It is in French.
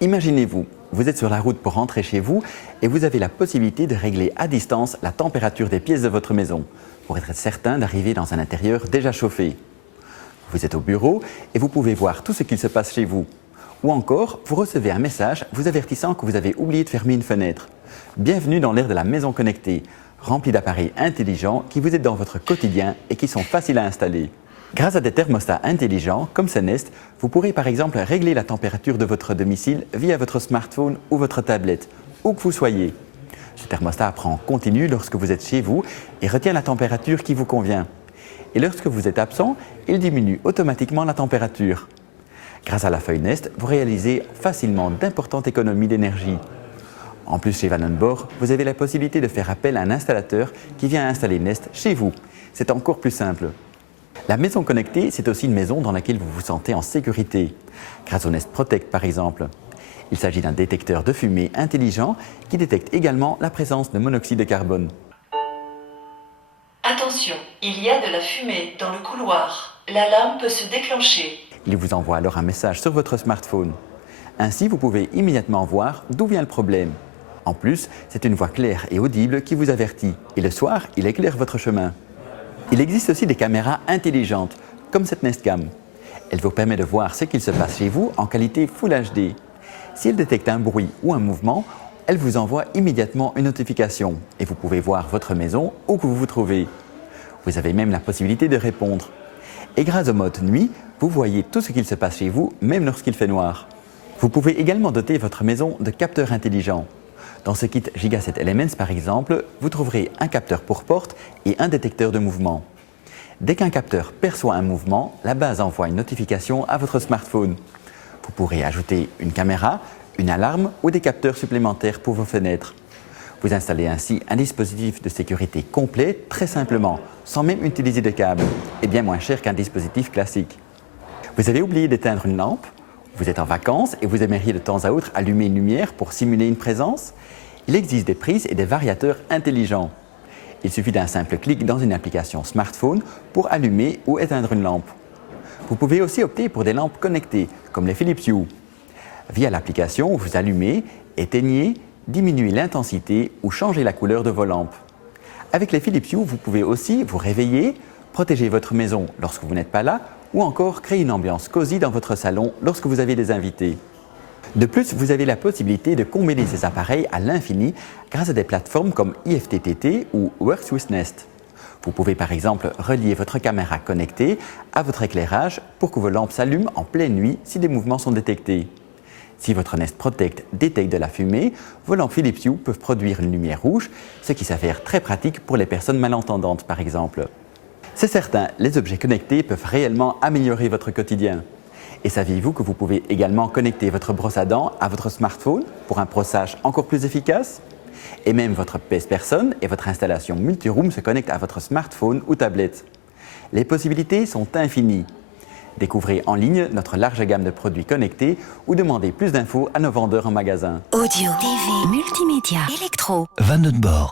Imaginez-vous, vous êtes sur la route pour rentrer chez vous et vous avez la possibilité de régler à distance la température des pièces de votre maison pour être certain d'arriver dans un intérieur déjà chauffé. Vous êtes au bureau et vous pouvez voir tout ce qu'il se passe chez vous. Ou encore, vous recevez un message vous avertissant que vous avez oublié de fermer une fenêtre. Bienvenue dans l'ère de la maison connectée, remplie d'appareils intelligents qui vous aident dans votre quotidien et qui sont faciles à installer. Grâce à des thermostats intelligents, comme ce Nest, vous pourrez par exemple régler la température de votre domicile via votre smartphone ou votre tablette, où que vous soyez. Ce thermostat apprend en continu lorsque vous êtes chez vous et retient la température qui vous convient. Et lorsque vous êtes absent, il diminue automatiquement la température. Grâce à la feuille Nest, vous réalisez facilement d'importantes économies d'énergie. En plus, chez Van Bor, vous avez la possibilité de faire appel à un installateur qui vient installer Nest chez vous. C'est encore plus simple. La maison connectée, c'est aussi une maison dans laquelle vous vous sentez en sécurité, grâce au Nest Protect par exemple. Il s'agit d'un détecteur de fumée intelligent qui détecte également la présence de monoxyde de carbone. Attention, il y a de la fumée dans le couloir. L'alarme peut se déclencher. Il vous envoie alors un message sur votre smartphone. Ainsi, vous pouvez immédiatement voir d'où vient le problème. En plus, c'est une voix claire et audible qui vous avertit. Et le soir, il éclaire votre chemin. Il existe aussi des caméras intelligentes, comme cette Nest Cam. Elle vous permet de voir ce qu'il se passe chez vous en qualité Full HD. Si elle détecte un bruit ou un mouvement, elle vous envoie immédiatement une notification et vous pouvez voir votre maison où que vous vous trouvez. Vous avez même la possibilité de répondre. Et grâce au mode nuit, vous voyez tout ce qu'il se passe chez vous, même lorsqu'il fait noir. Vous pouvez également doter votre maison de capteurs intelligents. Dans ce kit Gigaset Elements par exemple, vous trouverez un capteur pour porte et un détecteur de mouvement. Dès qu'un capteur perçoit un mouvement, la base envoie une notification à votre smartphone. Vous pourrez ajouter une caméra, une alarme ou des capteurs supplémentaires pour vos fenêtres. Vous installez ainsi un dispositif de sécurité complet très simplement, sans même utiliser de câble, et bien moins cher qu'un dispositif classique. Vous avez oublié d'éteindre une lampe? Vous êtes en vacances et vous aimeriez de temps à autre allumer une lumière pour simuler une présence? Il existe des prises et des variateurs intelligents. Il suffit d'un simple clic dans une application smartphone pour allumer ou éteindre une lampe. Vous pouvez aussi opter pour des lampes connectées, comme les Philips Hue. Via l'application, vous allumez, éteignez, diminuez l'intensité ou changez la couleur de vos lampes. Avec les Philips Hue, vous pouvez aussi vous réveiller, protéger votre maison lorsque vous n'êtes pas là ou encore créer une ambiance cosy dans votre salon lorsque vous avez des invités. De plus, vous avez la possibilité de combiner ces appareils à l'infini grâce à des plateformes comme IFTTT ou Works with Nest. Vous pouvez par exemple relier votre caméra connectée à votre éclairage pour que vos lampes s'allument en pleine nuit si des mouvements sont détectés. Si votre Nest Protect détecte de la fumée, vos lampes Philips Hue peuvent produire une lumière rouge, ce qui s'avère très pratique pour les personnes malentendantes par exemple. C'est certain, les objets connectés peuvent réellement améliorer votre quotidien. Et saviez-vous que vous pouvez également connecter votre brosse à dents à votre smartphone pour un brossage encore plus efficace? Et même votre pèse-personne et votre installation multiroom se connectent à votre smartphone ou tablette. Les possibilités sont infinies. Découvrez en ligne notre large gamme de produits connectés ou demandez plus d'infos à nos vendeurs en magasin. Audio, TV, multimédia, électro. Van Bor.